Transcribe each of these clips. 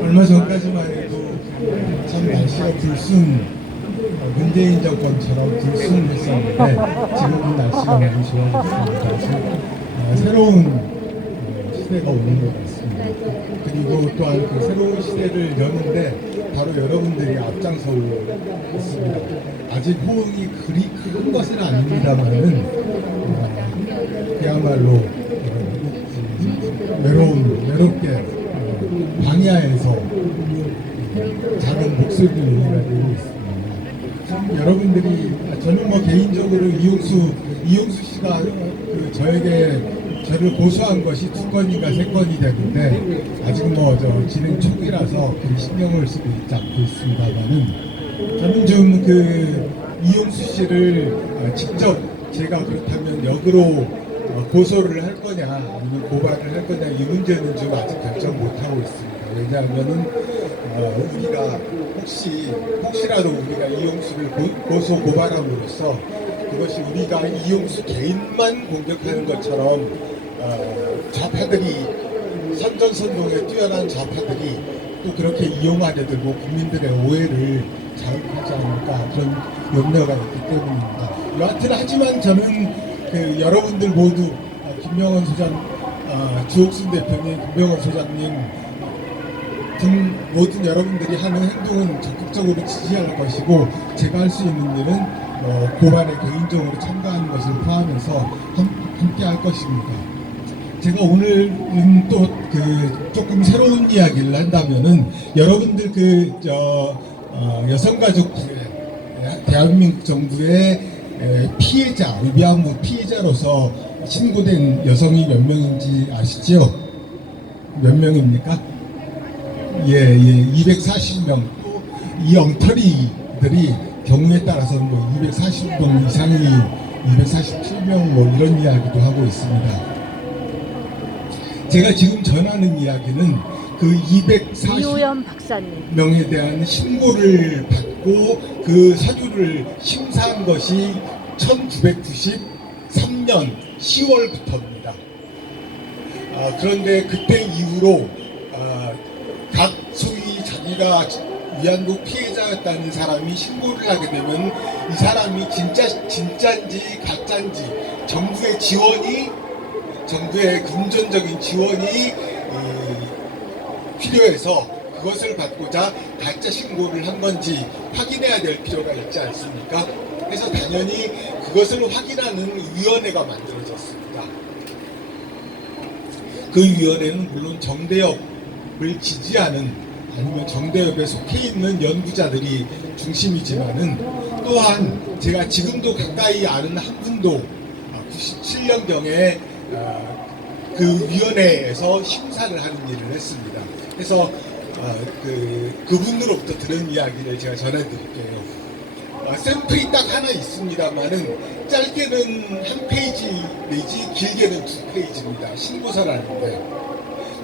얼마 전까지만 해도 참 날씨가 문재인 정권처럼 불순했었는데 지금은 날씨가 너무 좋아졌습니다. 새로운 시대가 오는 것 같습니다. 그리고 또한 그 새로운 시대를 여는데 바로 여러분들이 앞장서고 있습니다. 아직 호응이 그리 큰 것은 아닙니다만은 그야말로 외롭게 광야에서 작은 목소리가 되고 있습니다. 참 여러분들이 저는 뭐 개인적으로 이용수 씨가 저를 고소한 것이 2건인가 3건이 됐는데 아직은 저 진행 초기라서 그리 신경을 쓰고 있지 않고 있습니다만은 저는 좀 이용수 씨를 직접 제가 그렇다면 역으로 고소를 할 거냐 아니면 고발을 할 거냐 이 문제는 좀 아직 결정 못하고 있습니다. 왜냐하면은 우리가 혹시라도 우리가 이용수를 고소 고발함으로써 그것이 우리가 이용수 개인만 공격하는 것처럼 좌파들이 선전선동에 뛰어난 좌파들이 또 그렇게 이용하게 되고 국민들의 오해를 자극하지 않을까 그런 염려가 있기 때문입니다. 여하튼 하지만 저는 여러분들 모두 김명헌 소장, 주옥순 대표님, 김명헌 소장님 등 모든 여러분들이 하는 행동은 적극적으로 지지할 것이고 제가 할 수 있는 일은 고발에 개인적으로 참가하는 것을 포함해서 함께 할 것입니다. 제가 오늘은 또 조금 새로운 이야기를 한다면은 여러분들 여성가족부의 대한민국 정부의 피해자, 위안부 피해자로서 신고된 여성이 몇 명인지 아시죠? 몇 명입니까? 예, 240명. 또 이 엉터리들이 경우에 따라서는 240명 이상이 247명 이런 이야기도 하고 있습니다. 제가 지금 전하는 이야기는 그 240명에 대한 신고를 받고 그 서류를 심사한 것이 1993년 10월부터입니다. 그런데 그때 이후로 각 소위 자기가 위안부 피해자였다는 사람이 신고를 하게 되면 이 사람이 진짜인지 가짜인지 정부의 금전적인 지원이 필요해서 그것을 받고자 가짜 신고를 한 건지 확인해야 될 필요가 있지 않습니까? 그래서 당연히 그것을 확인하는 위원회가 만들어졌습니다. 그 위원회는 물론 정대협을 지지하는 아니면 정대협에 속해 있는 연구자들이 중심이지만은 또한 제가 지금도 가까이 아는 한 분도 97년경에 그 위원회에서 심사를 하는 일을 했습니다. 그래서 그분으로부터 들은 이야기를 제가 전해드릴게요. 샘플이 딱 하나 있습니다만은 짧게는 1페이지 내지 길게는 2페이지입니다. 신고서라는데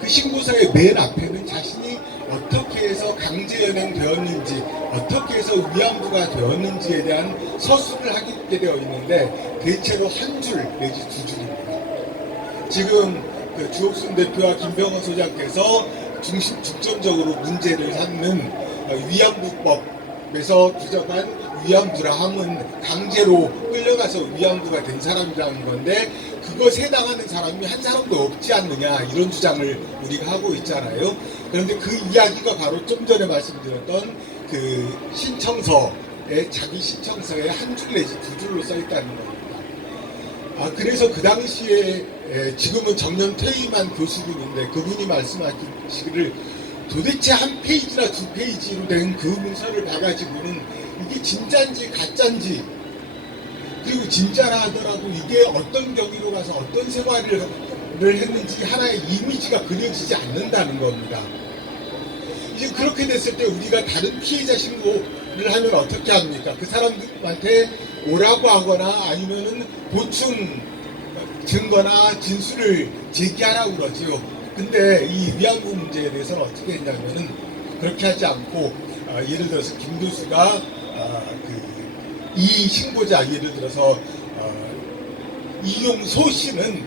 그 신고서의 맨 앞에는 자신이 어떻게 해서 강제연행 되었는지 어떻게 해서 위안부가 되었는지에 대한 서술을 하게 되어 있는데 대체로 한 줄 내지 2줄입니다. 지금 주옥순 대표와 김병헌 소장께서 중점적으로 문제를 삼는 위안부법에서 규정한 위안부라 함은 강제로 끌려가서 위안부가 된 사람이라는 건데 그것에 해당하는 사람이 한 사람도 없지 않느냐 이런 주장을 우리가 하고 있잖아요. 그런데 그 이야기가 바로 좀 전에 말씀드렸던 그 자기 신청서에 한 줄 내지 2줄로 써 있다는 겁니다. 그래서 그 당시에 지금은 정년 퇴임한 교수분인데 그분이 말씀하시기를 도대체 1페이지나 2페이지로 된 그 문서를 봐가지고는 이게 진짜인지 가짜인지 그리고 진짜라 하더라도 이게 어떤 경위로 가서 어떤 생활을 했는지 하나의 이미지가 그려지지 않는다는 겁니다. 이제 그렇게 됐을 때 우리가 다른 피해자 신고를 하면 어떻게 합니까? 그 사람들한테 오라고 하거나 아니면은 보충 증거나 진술을 제기하라고 그러지요. 근데 이 위안부 문제에 대해서는 어떻게 했냐면은 그렇게 하지 않고 예를 들어서 김 교수가 이 신고자 예를 들어서 이용소 씨는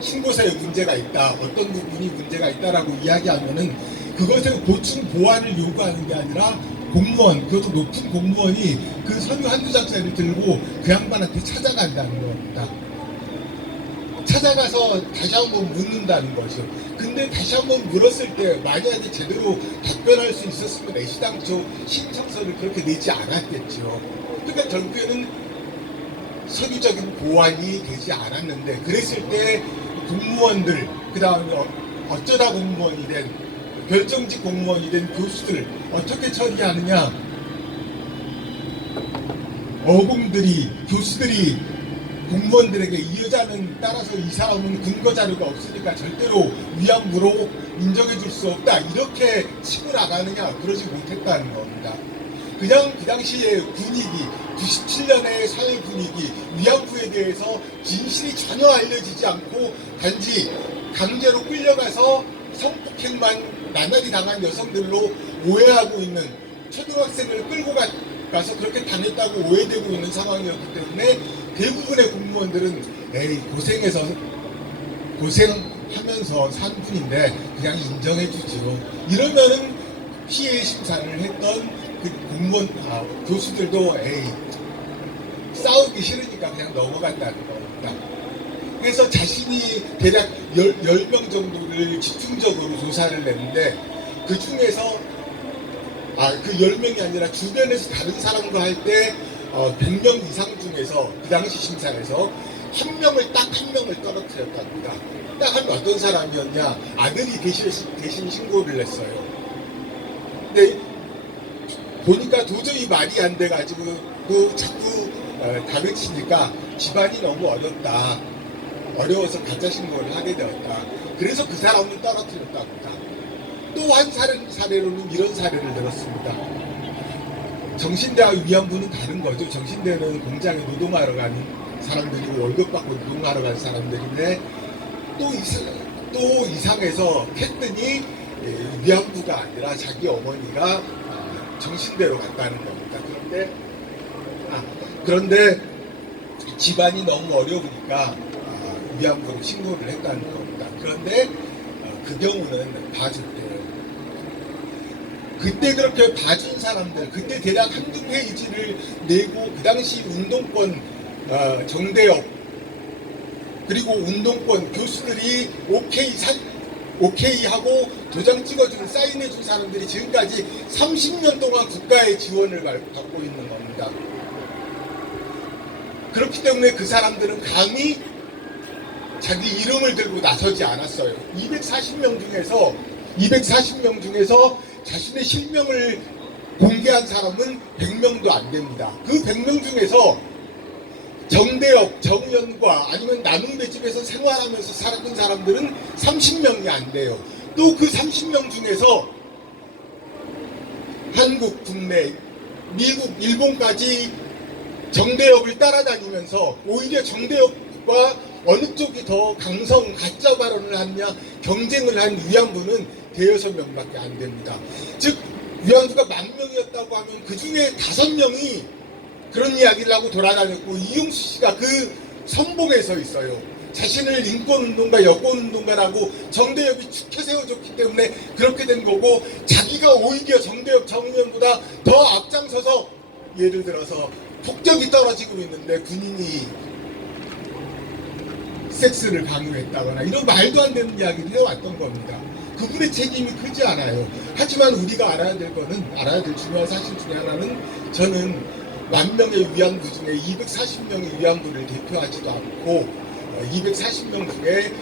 신고서에 문제가 있다, 어떤 부분이 문제가 있다라고 이야기하면은 그것을 보충 보완을 요구하는 게 아니라 공무원, 그것도 높은 공무원이 그 서류 한두 장짜리를 들고 그 양반한테 찾아간다는 겁니다. 찾아가서 다시 한번 묻는다는 거죠. 근데 다시 한번 물었을 때 만약에 제대로 답변할 수 있었으면 애시당초 신청서를 그렇게 내지 않았겠죠. 그러니까 결국에는 서류적인 보완이 되지 않았는데, 그랬을 때 공무원들, 그 다음에 어쩌다 공무원이 된, 결정직 공무원이 된 교수들 어떻게 처리하느냐. 어공들이, 교수들이 공무원들에게 이 여자는 따라서 이 사람은 근거 자료가 없으니까 절대로 위안부로 인정해 줄 수 없다, 이렇게 치고 나가느냐. 그러지 못했다는 겁니다. 그냥 그 당시의 분위기, 97년의 사회 분위기, 위안부에 대해서 진실이 전혀 알려지지 않고 단지 강제로 끌려가서 성폭행만 나날이 당한 여성들로 오해하고 있는, 초등학생을 끌고 가서 그렇게 당했다고 오해되고 있는 상황이었기 때문에 대부분의 공무원들은 에이, 고생하면서 산 분인데 그냥 인정해주지요. 이러면은 피해 심사를 했던 그 공무원, 교수들도 에이, 싸우기 싫으니까 그냥 넘어간다는 겁니다. 그래서 자신이 대략 10명 정도를 집중적으로 조사를 냈는데, 그 중에서 그 10명이 아니라 주변에서 다른 사람과 할 때 100명 이상 중에서 그 당시 심사에서 한 명을 떨어뜨렸답니다. 딱 한 어떤 사람이었냐, 아들이 대신 신고를 했어요. 근데 보니까 도저히 말이 안 돼가지고 자꾸 다그치니까 집안이 너무 어려워서 가짜 신고를 하게 되었다. 그래서 그 사람을 떨어뜨렸답니다. 또 한 사례로는 이런 사례를 들었습니다. 정신대와 위안부는 다른 거죠. 정신대는 공장에 노동하러 가는 사람들이고 월급 받고 노동하러 가는 사람들인데, 또 이상해서 했더니 위안부가 아니라 자기 어머니가 정신대로 갔다는 겁니다. 그런데 집안이 너무 어려우니까 위안부로 신고를 했다는 겁니다. 그런데 그 경우는 봐줄게요. 그때 그렇게 봐준 사람들, 그때 대략 한두 페이지를 내고 그 당시 운동권 정대협 그리고 운동권 교수들이 오케이 하고 도장 찍어주는, 사인해준 사람들이 지금까지 30년 동안 국가의 지원을 받고 있는 겁니다. 그렇기 때문에 그 사람들은 감히 자기 이름을 들고 나서지 않았어요. 240명 중에서 자신의 실명을 공개한 사람은 100명도 안 됩니다. 그 100명 중에서 정대협, 정연과 아니면 나눔배 집에서 생활하면서 살았던 사람들은 30명이 안 돼요. 또 그 30명 중에서 한국, 국내, 미국, 일본까지 정대협을 따라다니면서 오히려 정대협과 어느 쪽이 더 가짜 발언을 하느냐 경쟁을 한 위안부는 대여섯 명밖에 안 됩니다. 즉 위안부가 10,000명이었다고 하면 그 중에 5명이 그런 이야기를 하고 돌아다녔고, 이용수 씨가 그 선봉에 서 있어요. 자신을 인권운동가, 여권운동가라고 정대협이 축혀 세워줬기 때문에 그렇게 된 거고, 자기가 오히려 정대협, 정의연보다 더 앞장서서, 예를 들어서 폭격이 떨어지고 있는데 군인이 섹스를 강요했다거나 이런 말도 안 되는 이야기를 해왔던 겁니다. 그분의 책임이 크지 않아요. 하지만 우리가 알아야 될 중요한 사실 중에 하나는, 저는 10,000명의 위안부 중에 240명의 위안부를 대표하지도 않고 240명 중에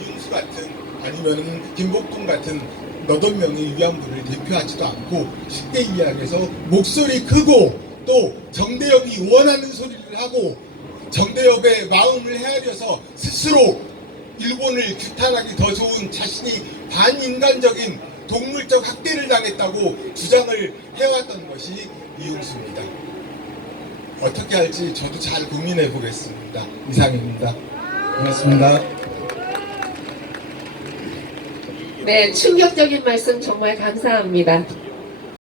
이윤수 같은, 아니면 김복동 같은 8명의 위안부를 대표하지도 않고, 쉽게 이야기해서 목소리 크고 또 정대협이 원하는 소리를 하고 정대협의 마음을 헤아려서 스스로 일본을 규탄하기 더 좋은, 자신이 반인간적인 동물적 학대를 당했다고 주장을 해왔던 것이 이용수입니다. 어떻게 할지 저도 잘 고민해 보겠습니다. 이상입니다. 고맙습니다. 네, 충격적인 말씀 정말 감사합니다.